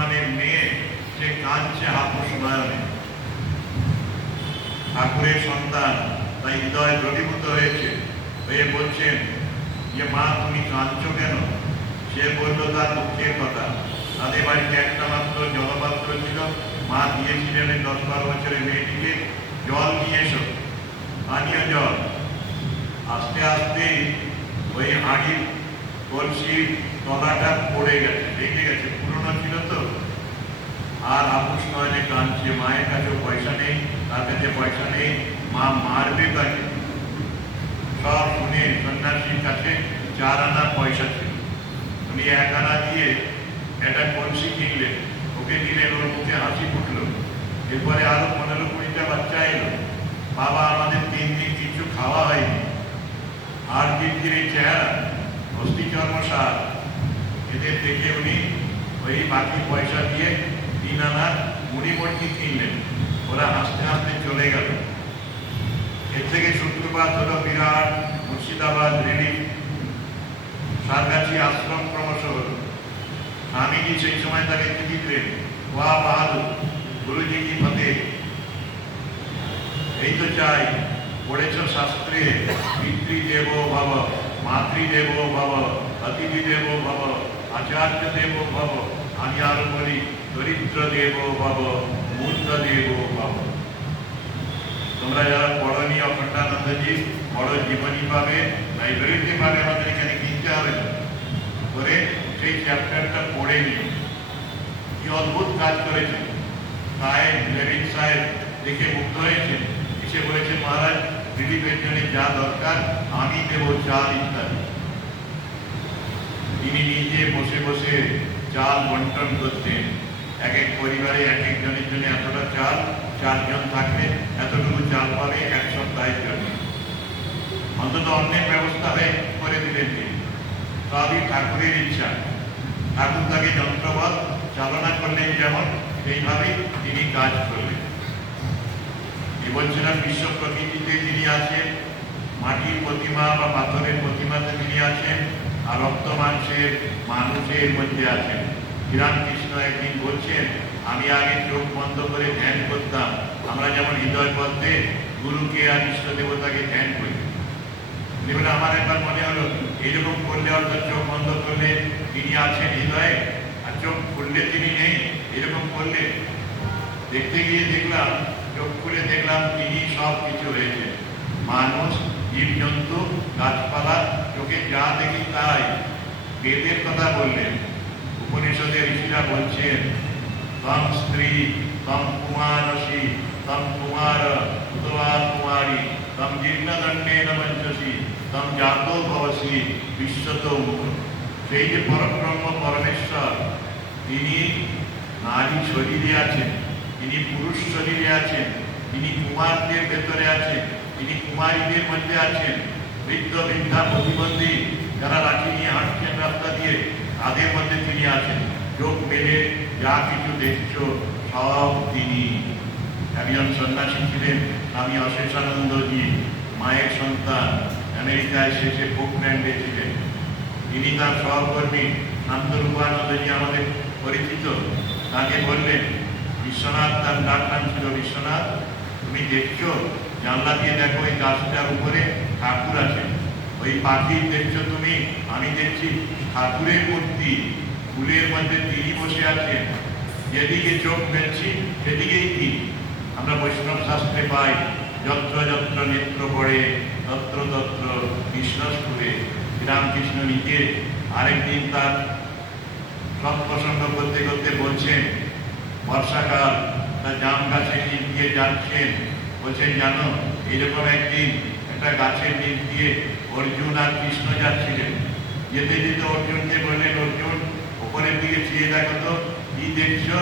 মুসলমানের মেয়ে সে কাঁদছে আপোষ নয়নে। ঠাকুরের সন্তান তাই হৃদয় দ্রবীভূত হয়েছে, হয়ে বলছেন যে মা তুমি কাঁদছ কেন? সে বলল তার দুঃখের কথা। তাদের বাড়িতে একটা মাত্র জলপাত্র ছিল, মা দিয়েছিলেন 10-12 বছরের মেয়েটিকে, জল নিয়ে এসো, পানীয় জল। আস্তে আস্তে ওই হাঁড়ির কলসির তলাটা পড়ে গেছে, ভেঙে গেছে, পুরনো ছিল তো। আর আপোষ নয়নে কাঁদছে, মায়ের কাছেও পয়সা নেই, তার কাছে পয়সা নেই, মা মারবে তাকে। সব শুনে সন্ন্যাসীর কাছে 4 আনা পয়সা ছিল, উনি 1 আনা দিয়ে একটা কলসি কিনলেন, ওকে দিলেন, ওর মুখে হাসি ফুটলো। এরপরে আরো 15-20টা বাচ্চা এলো। বাবা আমাদের 3 দিন কিছু খাওয়া হয়নি, আর দিদির এই চেহারা, অস্থিচর্ম সার। এদের দেখে উনি ওই বাকি পয়সা দিয়ে 3 আনা মুড়ি মটকি কিনলেন। ওরা হাসতে হাসতে চলে গেল। এর থেকে সূত্রপাত হলো বিরাট মুর্শিদাবাদ রিলিফ সারগাছি আশ্রম ক্রমশ হল। স্বামীজি সেই সময় তাকে চিঠি দিলেন, ওয়া বাহাদুর, গুরুজি কি ফতে, এই তো চাই, পড়েছ শাস্ত্রে, পিতৃদেব ভব, মাতৃদেব ভব, অতিথিদেব ভব, আচার্য দেব ভব, আমি আরো বলি দরিদ্র দেব ভব, মূর্খ দেব ভব। তোমরা যারা পড়নি অখণ্ডানন্দজি, বড় জীবনী পাবে, লাইব্রেরিতে পাবে, আমাদের এখানে কিনতে হবে না, করে সেই চ্যাপ্টারটা পড়ে নিও। কি অদ্ভুত কাজ করেছে সাহেব, লেভিন সাহেব দেখে মুগ্ধ হয়েছে। এসে বলেছে মহারাজ রিলিফের জন্য যা দরকার আমি দেব, চাল ইত্যাদি। তিনি নিজে বসে বসে চাল বন্টন করতেন। এক এক পরিবারে এক একজনের জন্য এতটা চাল, 4 জন থাকলে এতটুকু চাল পাবে 1 সপ্তাহের জন্য। অন্তত অন্যের ব্যবস্থা হয়ে করে দিলেন তিনি। সবই ঠাকুরের ইচ্ছা। ঠাকুর তাকে যন্ত্রবৎ চালনা করলেন, যেমন সেইভাবেই তিনি কাজ করলেন। বলছিলাম বিশ্ব প্রকৃতিতে তিনি আছেন, মাটির প্রতিমা বা পাথরের প্রতিমাতে তিনি আছেন, আর রক্ত মাংসের মানুষের মধ্যে আছেন। শ্রীরামকৃষ্ণ একদিন বলছেন, আমি আগে চোখ বন্ধ করে ধ্যান করতাম। আমরা যেমন হৃদয় পদ্মে গুরুকে আর ইষ্ট দেবতাকে ধ্যান করি, আমার একবার মনে হলো এইরকম করলে, অর্থাৎ চোখ বন্ধ করলে তিনি আছেন হৃদয়ে, আর চোখ খুললে তিনি নেই, এরকম করলে দেখতে গিয়ে দেখলাম, চোখ খুলে দেখলাম তিনি সব কিছু হয়েছে। মানুষ, জীবজন্তু, গাছপালা, চোখে যা দেখি তাই। বেদের কথা বললেন, উপনিষদের ঋষিরা বলছেন, তম স্ত্রী, তম কুমারসী, তম কুমার, উতবা কুমারী, তম জীর্ণদণ্ডে নমঞ্চসী, তম জাত ভবসী বিশ্বত। সেই যে পরব্রহ্ম পরমেশ্বর, তিনি নারী শরীরে আছেন, তিনি পুরুষ শরীরে আছেন, তিনি কুমারদের ভেতরে আছেন, তিনি কুমারীদের মধ্যে আছেন। বৃদ্ধ বৃদ্ধা প্রতিবন্ধী যারা লাঠি নিয়ে হাঁটছেন রাস্তা দিয়ে, তাদের মধ্যে তিনি আছেন। চোখ মেলে যা কিছু দেখছ সব তিনি। একজন সন্ন্যাসী ছিলেন স্বামী অশেষানন্দজি, মায়ের সন্তান, আমেরিকায় শেষে পোকল্যান্ডে ছিলেন। তিনি তার সহকর্মী শান্তরূপানন্দজি আমাদের পরিচিত, তাকে বললেন, বিশ্বনাথ, তার ডাক নাম ছিল বিশ্বনাথ, তুমি দেখছো জানলা দিয়ে, দেখো ওই গাছটার উপরে ঠাকুর আছে, ওই পাখি দেখছো তুমি, আমি দেখছি ঠাকুরের মূর্তি, ফুলের মধ্যে তিনি বসে আছেন, যেদিকে চোখ ফেলছি সেদিকেই তিনি। আমরা বৈষ্ণব শাস্ত্রে পাই, যত্র যত্র নেত্র পড়ে তত্র তত্র কৃষ্ণ স্ফুরে। শ্রীরামকৃষ্ণ নিজে আরেকদিন তার সৎপ্রসঙ্গ করতে করতে বলছেন, বর্ষাকাল, তার জাম গাছের নিচ দিয়ে যাচ্ছেন, বলছেন জানো এইরকম একদিন একটা গাছের নিচ দিয়ে অর্জুন আর কৃষ্ণ যাচ্ছিলেন। যেতে যেতে অর্জুনকে বললেন, অর্জুন উপরের দিকে চেয়ে দেখো তো কি দেখছো?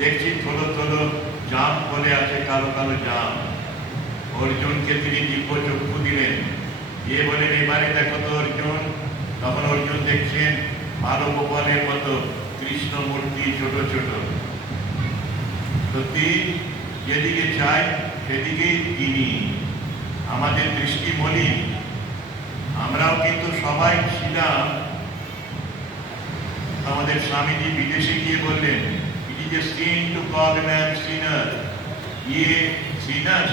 দেখছি থলো থলো জাম ফলে আছে, কালো কালো জাম। অর্জুনকে তিনি দিব্য চক্ষু দিলেন, দিয়ে বলেন এবারে দেখো তো অর্জুন। তখন অর্জুন দেখছেন বালো গোপালের মতো কৃষ্ণ মূর্তি ছোট ছোট। সত্যি যেদিকে চাই সেদিকেই তিনি। আমাদের দৃষ্টি মলিন, আমরাও কিন্তু সবাই ছিলাম। আমাদের স্বামীজি বিদেশে গিয়ে বললেন, call a man sinner. Ye sinners,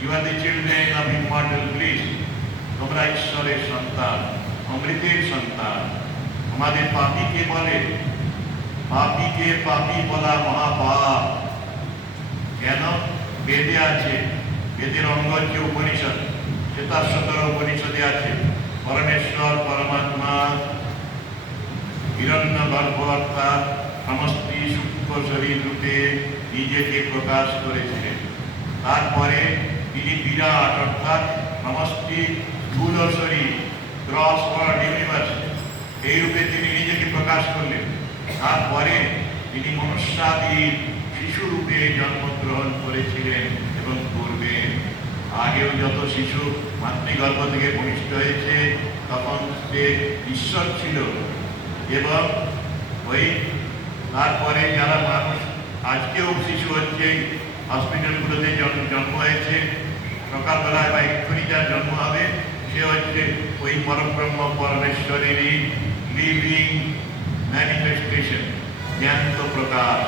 you are the children of immortal bliss. তোমরা ঈশ্বরের সন্তান, অমৃতের সন্তান। আমাদের পাপীকে বলে, পাপীকে পাপী বলা মহাপাপ। কেন? বেদে আছে, বেদের অঙ্গ হচ্ছে উপনিষদ। শ্বেতাশ্বতর উপনিষদে আছে পরমেশ্বর পরমাত্মা হিরণ্যগর্ভ অর্থাৎ সমষ্টি সূক্ষ্ম শরীর রূপে নিজেকে প্রকাশ করেছিলেন। তারপরে তিনি বিরাট অর্থাৎ সমষ্টি স্থূল শরীর, গ্রস ওয়ার্ল্ড ইউনিভার্স, এই রূপে তিনি নিজেকে প্রকাশ করলেন। তারপরে তিনি মনুষ্যাদির শিশু রূপে জন্মগ্রহণ করেছিলেন এবং করবেন। আগেও যত শিশু মাতৃগর্ভ থেকে ভূমিষ্ঠ হয়েছে তখন সে ঈশ্বর ছিল। এবং ওই তারপরে যারা মানুষ আজকেও শিশু হচ্ছে, হসপিটালগুলোতে জন্ম হয়েছে, সকালবেলায় বা এক্ষুনি যার জন্ম হবে সে হচ্ছে ওই পরব্রহ্ম পরমেশ্বরেরই লিভিং ম্যানিফেস্টেশন, জ্ঞান্ত প্রকাশ।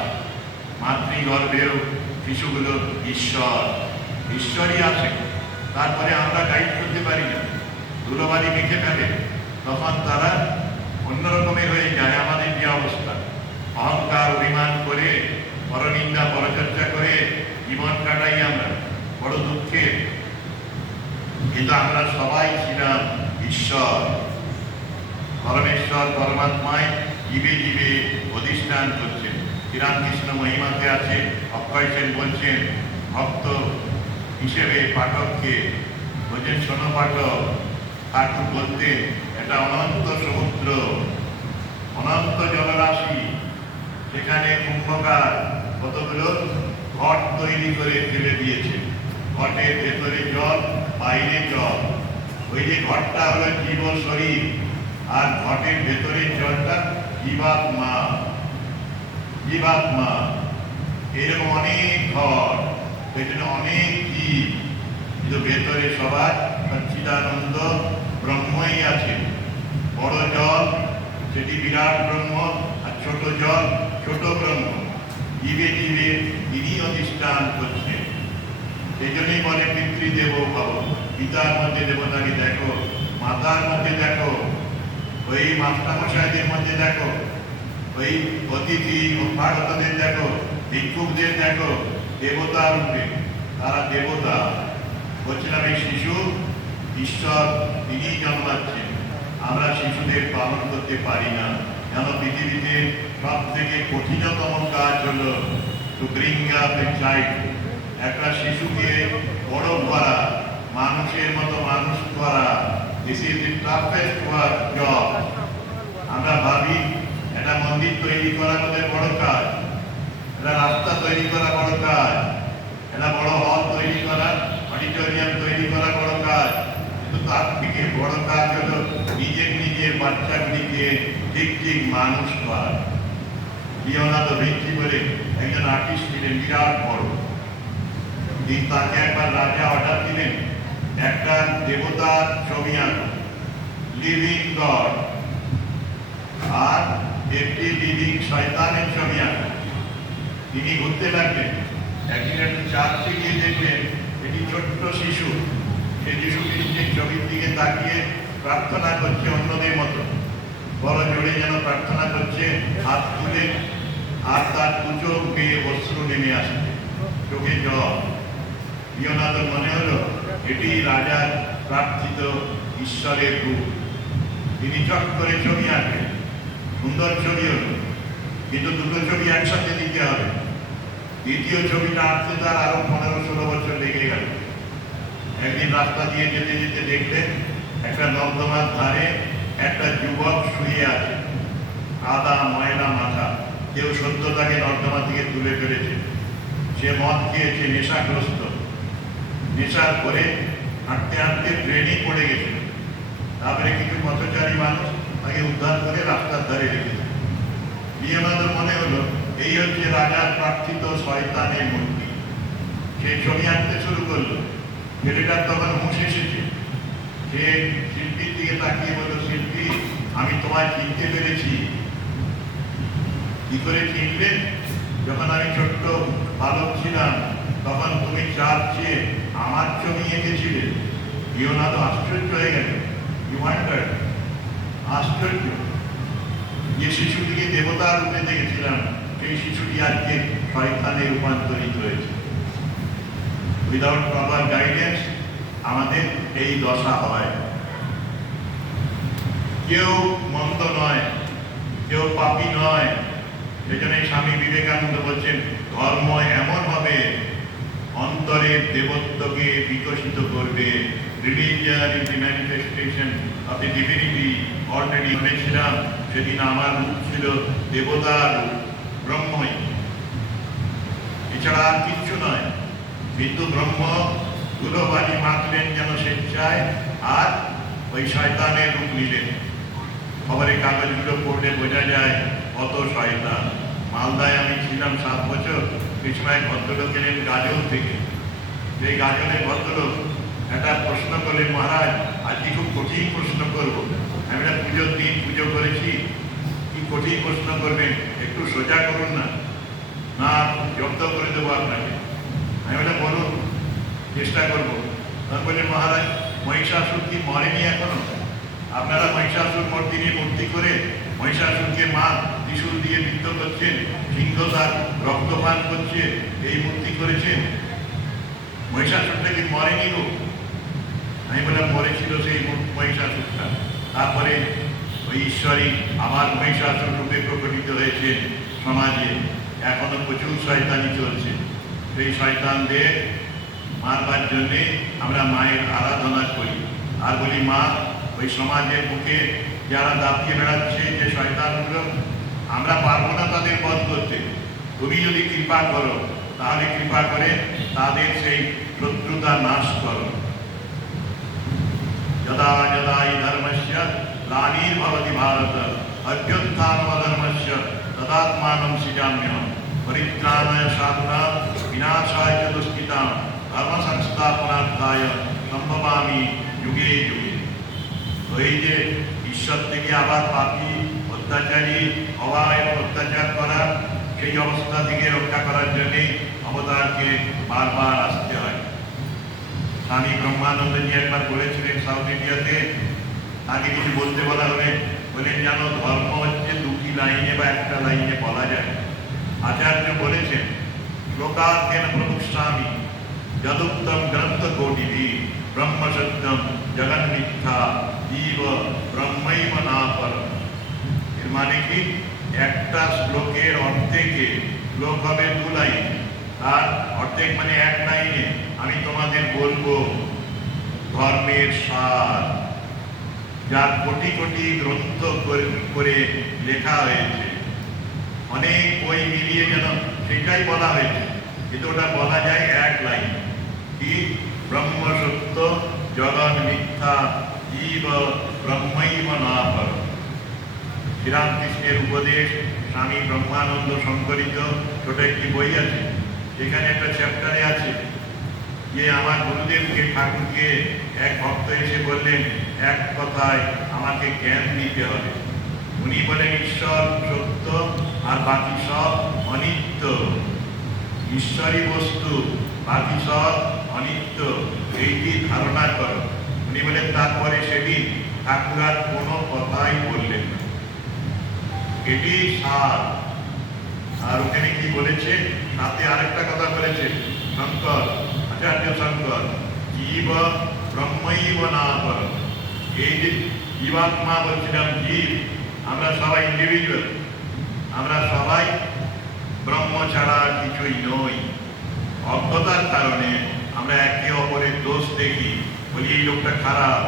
মাতৃগর্ভেও শিশুগুলো ঈশ্বর, ঈশ্বরই আছে। তারপরে আমরা গাইড করতে পারি না, ধুলোবালি মেখে ফেলে, তখন তারা অন্যরকমের হয়ে যায়। আমাদের যে অবস্থা, অহংকার অভিমান করে, পরনিন্দা পরচর্চা করে জীবন কাটাই আমরা, বড় দুঃখের। কিন্তু আমরা সবাই ছিলাম ঈশ্বর, পরমেশ্বর পরমাত্মায় জীবে জীবে অধিষ্ঠান করছেন। শ্রীরামকৃষ্ণ মহিমাতে আছে, অক্ষয় সেন বলছেন ভক্ত হিসেবে পাঠককে বলছেন, শোনো পাঠক, ঠাকুর বলতেন এটা অনন্ত সমুদ্র, অনন্ত জলরাশি, সেখানে কুম্ভকার কতগুলো ঘট তৈরি করে ফেলে দিয়েছে। ঘটের ভেতরে জল, বাইরে জল। ওই যে ঘটটা হলো জীব শরীর, আর ঘটের ভেতরে জলটা জীবাত্মা। জীবাত্মা এরকম অনেক ঘট, পেছনে অনেক জীব, কিন্তু ভেতরে সবার সচ্চিদানন্দ ব্রহ্মই আছে। বড় জল সেটি বিরাট ব্রহ্ম, আর ছোট জল ছোট ব্রহ্ম। জীবে জীবে তিনি অধিষ্ঠান করছেন। সেই জন্যই বলে পিতৃদেব ভব, পিতার মধ্যে দেবতাকে দেখো, মাতার মধ্যে দেখো, ওই মাস্টারমশাইদের মধ্যে দেখো, ওই অতিথি অভ্যাগতদের দেখো, ভিক্ষুকদের দেখো, দেবতা রূপে তারা দেবতা। বলছিলাম এই শিশু ঈশ্বর, তিনি জন্মাচ্ছেন। আমরা শিশুদের পালন করতে পারি না, কেন? পৃথিবীতে সব থেকে কঠিনতম কাজ হলো to bring up a child, একটা শিশুকে বড় করা, মানুষের মতো মানুষ করা। This is the toughest work job. আমরা ভাবি একটা মন্দির তৈরি করা আমাদের বড় কাজ, একটা রাস্তা তৈরি করা বড় কাজ, একটা বড় হল তৈরি করা, অডিটোরিয়াম তৈরি করা বড় কাজ। কিন্তু তার থেকে বড় কাজ হলো নিজের বাচ্চাগুলিকে ঠিক ঠিক মানুষ করা। লিওনার্দো ভিঞ্চি বলে একজন আর্টিস্ট ছিলেন, বিরাট বড়। তিনি তাকে একবার রাজা অর্ডার দিলেন একটা দেবতার ছবি আঁকো, লিভিং গড, আর একটি লিভিং শয়তানের ছবি আঁকো। তিনি ঘুরতে লাগলেন, একদিন একটু চার্চে গিয়ে দেখলেন এটি ছোট্ট শিশু, সে যিশু খ্রিস্টের ছবির দিকে তাকিয়ে প্রার্থনা করছে অন্যদের মতো, বড় জোরে যেন প্রার্থনা করছে, হাত তুলে, আর তার দুচোখ বেয়ে অশ্রু নেমে আসছে, চোখে জল। লিওনার্দোর মনে হলো এটি রাজার প্রার্থিত ঈশ্বরের রূপ। তিনি চট করে ছবি আঁকলেন, সুন্দর ছবি হলো, কিন্তু দুটো ছবি একসাথে দিতে হবে। দ্বিতীয় ছবিটা আঁকতে তার আরো 15-16 বছর লেগে গেল। একদিন রাস্তা দিয়ে যেতে যেতে দেখলেন একটা নর্দমার ধারে একটা যুবক শুয়ে আছে, কাদা ময়লা মাথা, কেউ সদ্য তাকে নর্দমা থেকে তুলে ফেলেছে। সে মদ খেয়েছে, নেশাগ্রস্ত, নেশার করে হাঁটতে হাঁটতে ট্রেনে পড়ে গেছিল। তারপরে কিছু পথচারী মানুষ তাকে উদ্ধার করে রাস্তার ধারে রেখেছে। লিওনার্দোর মনে হলো এই হচ্ছে রাজার প্রার্থিত শয়তানের মূর্তি। সে ছবি আঁকতে শুরু করলো। ছেলেটার তখন হুঁশ এসেছে। সে শিল্পীর দিকে তাকিয়ে বলল, শিল্পী, আমি তোমায় চিনতে পেরেছি। কি করে চিনলেন? যখন আমি ছোট্ট বালক ছিলাম তখন তুমি চার্চে আমার ছবি এঁকেছিলে। লিওনার্দো আশ্চর্য হয়ে গেল, আশ্চর্য, যে শিশুটিকে দেবতার রূপে দেখেছিলাম সেই শিশুটি আজকে শয়তানে রূপান্তরিত হয়েছে। উইদাউট প্রপার গাইডেন্স আমাদের এই দশা হয়। কেউ মন্দ নয়, কেউ পাপী নয়। সেজন্য স্বামী বিবেকানন্দ বলছেন, ধর্ম এমন হবে অন্তরের দেবত্বকে বিকশিত করবে। Religion is the manifestation of the divinity. Already বলেছিলাম সেদিন আমার রূপ ছিল দেবতার রূপ, ব্রহ্মই, এছাড়া আর কিচ্ছু নয়। কিন্তু ব্রহ্ম ধুলোবালি মাখলেন যেন স্বেচ্ছায়, আর ওই শয়তানের রূপ নিলেন। খবরের কাগজগুলো পড়লে বোঝা যায় কত শয়তান। মালদায় আমি ছিলাম 7 বছর, সেই সময় ভদ্রলোক এলেন গাজল থেকে। সেই গাজলের ভদ্রলোক একটা প্রশ্ন করলেন, মহারাজ আজকে খুব কঠিন প্রশ্ন করব। আমি একটা পুজোর দিন পুজো করেছি, কি কঠিন প্রশ্ন করবেন, একটু সোজা করুন না। না, জব্দ করে দেবো আপনাকে। আমি বলে বলুন, চেষ্টা করবো। তখন বললেন, মহারাজ মহিষাসুর কি মরেনি এখনো? আপনারা মহিষাসুর মূর্তি করে মহিষাসুরকে মা ত্রিশূল দিয়ে বিদ্ধ করছেন, সিংহ তার রক্তপান করছে, এই মূর্তি করেছেন। মহিষাসুরটা কি মরেনি গো? আমি বললাম, মরেছিল সেই মহিষাসুরটা। তারপরে ওই ঈশ্বরী আবার মহিষাসুর রূপে প্রকটিত হয়েছে সমাজে। এখনো প্রচুর শয়তানি চলছে। সেই শয়তানদের মারবার জন্যে আমরা মায়ের আরাধনা করি, আর বলি, মা ওই সমাজের বুকে যারা দাপিয়ে বেড়াচ্ছে যে শয়তানগুলো, আমরা পারবো না তাদের বধ করতে। তুমি যদি কৃপা করো, তাহলে কৃপা করে তাদের সেই শত্রুতা নাশ করো। যদা যদা ই ধর্মস্য গ্লানির্ভবতি ভারত অভ্যুত্থানমধর্মস্য তদাত্মাनं সৃজাম্যহম পরিত্রাণায় সাধুনাং বিনাশায় চ দুষ্কৃতাং ধর্ম সংস্থাপনার্থায় সম্ভবামি যুগে যুগে। ওই যে ঈশ্বর থেকে আবার পাপী, অত্যাচারী হওয়া এবং অত্যাচার করা, সেই অবস্থা থেকে রক্ষা করার জন্যে অবতারকে বারবার আসতে হয়। স্বামী ব্রহ্মানন্দজি একবার বলেছিলেন সাউথ ইন্ডিয়াতে, তাকে কিছু বলতে বলা হলে বলেন, জানো ধর্ম হচ্ছে 2টি লাইনে বা একটা লাইনে বলা যায়। আচার্য বলেছেন, শ্লোকার্থেন প্রভুস্বামী যদুক্তম গ্রন্থ কোটিভি ব্রহ্ম সত্যম জগন মিথ্যা জীব ব্রহ্মৈব না পরম। এর মানে কি, একটা শ্লোকের অর্ধেকে, শ্লোক হবে 2 লাইন, আর অর্ধেক মানে 1 লাইনে আমি তোমাদের বলবো ধর্মের সার, যার কোটি কোটি গ্রন্থ করে লেখা হয়েছে। অনেক বই মিলিয়ে যেন সেটাই বলা হয়েছে, কিন্তু ওটা বলা যায় 1 লাইন, কি ব্রহ্ম সত্য জগৎ মিথ্যা জীব ব্রহ্মৈব না পরম। শ্রীরামকৃষ্ণের উপদেশ স্বামী ব্রহ্মানন্দ সংকলিত ছোট একটি বই আছে। সেখানে একটা চ্যাপ্টারে আছে যে আমার গুরুদেবকে, ঠাকুরকে এক ভক্ত এসে বললেন, এক কথায় আমাকে জ্ঞান দিতে হবে। উনি বলেন, ঈশ্বর সত্য আর বাকি সব অনিত্য। ঈশ্বরই বস্তু, বাকি সব অনিত্য, এইটি ধারণা করো। উনি বলেন, তারপরে সেদিন ঠাকুর আর কোনো কথাই বললেন না। এটি সার। আর ওখানে কি বলেছে, সাথে আরেকটা কথা বলেছে শঙ্কর, আচার্য শঙ্কর, জীব ব্রহ্মৈব না পরম। এই যে জীবাত্মা বলছিলাম, জীব, আমরা সবাই ইন্ডিভিজুয়াল, আমরা সবাই ব্রহ্ম ছাড়া কিছুই নই। অজ্ঞতার কারণে আমরা একে অপরের দোষ দেখি, বলি এই লোকটা খারাপ,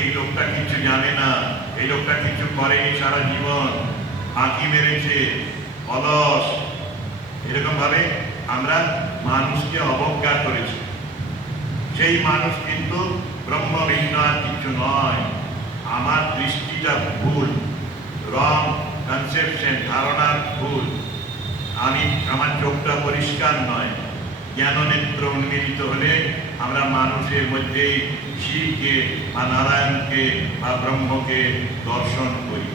এই লোকটা কিছু জানে না, এই লোকটা কিছু করেনি সারা জীবন, ফাঁকি মেরেছে, অলস। এরকম ভাবে আমরা মানুষকে অবজ্ঞা করেছি। সেই মানুষ কিন্তু ব্রহ্ম ভিন্ন আর কিছু নয়। আমার দৃষ্টিটা ভুল, রং কনসেপশন, ধারণার ভুল। আমার চোখটা পরিষ্কার নয়। জ্ঞান নেত্র উন্মিলিত হলে আমরা মানুষের মধ্যে শিবকে বা নারায়ণকে বা ব্রহ্মকে দর্শন করি।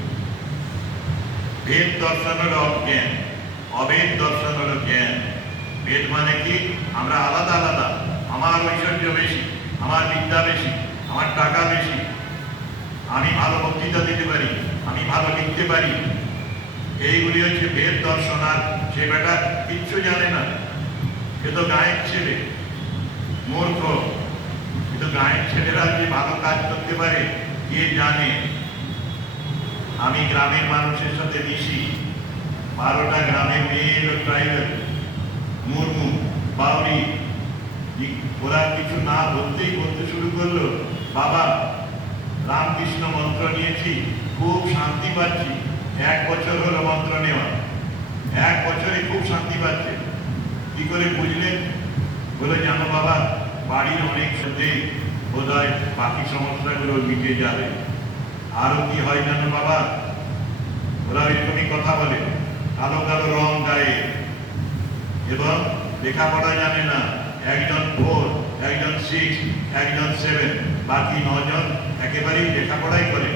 ভেদ দর্শন হল অজ্ঞান। অবেদ দর্শন হলো জ্ঞান। বেদ মানে কি? আমরা আলাদা আলাদা, আমার ঐশ্বর্য বেশি, আমার বিদ্যা বেশি, আমার টাকা বেশি, আমি ভালো বক্তৃতা দিতে পারি, আমি ভালো লিখতে পারি, এইগুলি হচ্ছে বেদ দর্শন। আর সে বেটা কিচ্ছু জানে না, সে তো গায়ের ছেলে, মূর্খ। কিন্তু গায়ের ছেলেরা যে ভালো কাজ করতে পারে কে জানে? আমি গ্রামের মানুষের সাথে মিশি, 12টা গ্রামের মেয়ে ট্রাইবেল, মুর্মু, বাউরি, ওরা কিছু না বলতেই বলতে শুরু করলো, বাবা রামকৃষ্ণ মন্ত্র নিয়েছি, খুব শান্তি পাচ্ছি। 1 বছর হলো মন্ত্র নেওয়া, 1 বছরে খুব শান্তি পাচ্ছে। কি করে বুঝলেন? বলে, জানো বাবা, বাড়ির অনেক সাথে বোধ হয় বাকি সমস্যাগুলো মিটে যাবে। আরো কি হয় জানো বাবা? ওরা এরকমই কথা বলে, কালো কালো রং গায়ে, এবং লেখাপড়া জানে না। একজন 4, একজন 6, একজন 7, বাকি 9 জন একেবারেই লেখাপড়াই করে।